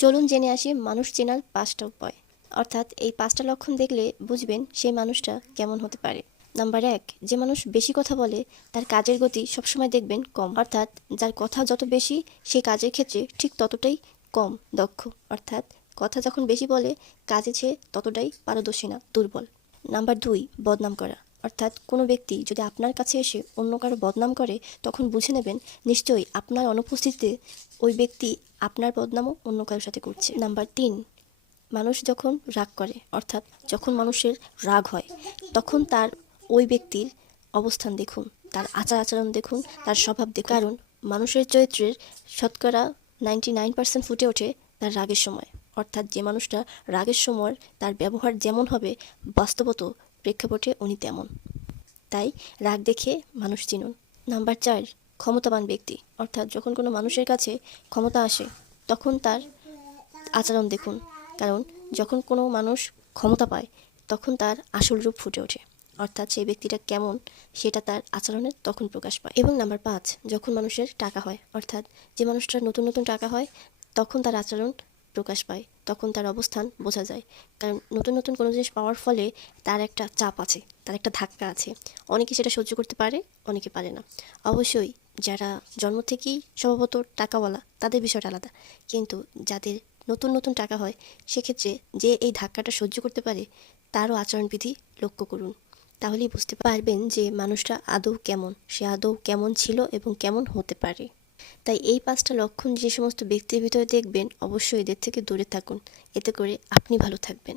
চলুন জেনে আসি মানুষ চেনার 5টা উপায়। অর্থাৎ এই 5টা লক্ষণ দেখলে বুঝবেন সেই মানুষটা কেমন হতে পারে। নাম্বার 1, যে মানুষ বেশি কথা বলে তার কাজের গতি সবসময় দেখবেন কম। অর্থাৎ যার কথা যত বেশি সে কাজের ক্ষেত্রে ঠিক ততটাই কম দক্ষ। অর্থাৎ কথা যখন বেশি বলে কাজে সে ততটাই পারদর্শী না, দুর্বল। নাম্বার 2, বদনাম করা। অর্থাৎ কোনো ব্যক্তি যদি আপনার কাছে এসে অন্য কারো বদনাম করে তখন বুঝে নেবেন নিশ্চয়ই আপনার অনুপস্থিতিতে ওই ব্যক্তি আপনার বদনামও অন্য কারোর সাথে করছে। নাম্বার 3, মানুষ যখন রাগ করে, অর্থাৎ যখন মানুষের রাগ হয় তখন তার ওই ব্যক্তির অবস্থান দেখুন, তার আচার আচরণ দেখুন, তার স্বভাব দেখুন। কারণ মানুষের চরিত্রের শতকরা 99% ফুটে ওঠে তার রাগের সময়। অর্থাৎ যে মানুষটা রাগের সময় তার ব্যবহার যেমন হবে বাস্তবত প্রেক্ষাপটে উনি তেমন। তাই রাগ দেখে মানুষ চিনুন। নাম্বার 4, ক্ষমতাবান ব্যক্তি। অর্থাৎ যখন কোনো মানুষের কাছে ক্ষমতা আসে তখন তার আচরণ দেখুন। কারণ যখন কোনো মানুষ ক্ষমতা পায় তখন তার আসল রূপ ফুটে ওঠে। অর্থাৎ সেই ব্যক্তিটা কেমন সেটা তার আচরণে তখন প্রকাশ পায়। এবং নাম্বার 5, যখন মানুষের টাকা হয়, অর্থাৎ যে মানুষটার নতুন নতুন টাকা হয় তখন তার আচরণ প্রকাশ পায়, তখন তার অবস্থান বোঝা যায়। কারণ নতুন নতুন কোনো জিনিস পাওয়ার ফলে তার একটা চাপ আছে, তার একটা ধাক্কা আছে। অনেকে সেটা সহ্য করতে পারে, অনেকে পারে না। অবশ্যই যারা জন্ম থেকেই স্বভাবত টাকাওয়ালা তাদের বিষয়টা আলাদা, কিন্তু যাদের নতুন নতুন টাকা হয় সেক্ষেত্রে যে এই ধাক্কাটা সহ্য করতে পারে তারও আচরণবিধি লক্ষ্য করুন। তাহলেই বুঝতে পারবেন যে মানুষটা আদৌ কেমন, সে আদৌ কেমন ছিল এবং কেমন হতে পারে। তাই এই 5টা লক্ষণ যে সমস্ত ব্যক্তির ভিতরে দেখবেন অবশ্যই এদের থেকে দূরে থাকুন, এতে করে আপনি ভালো থাকবেন।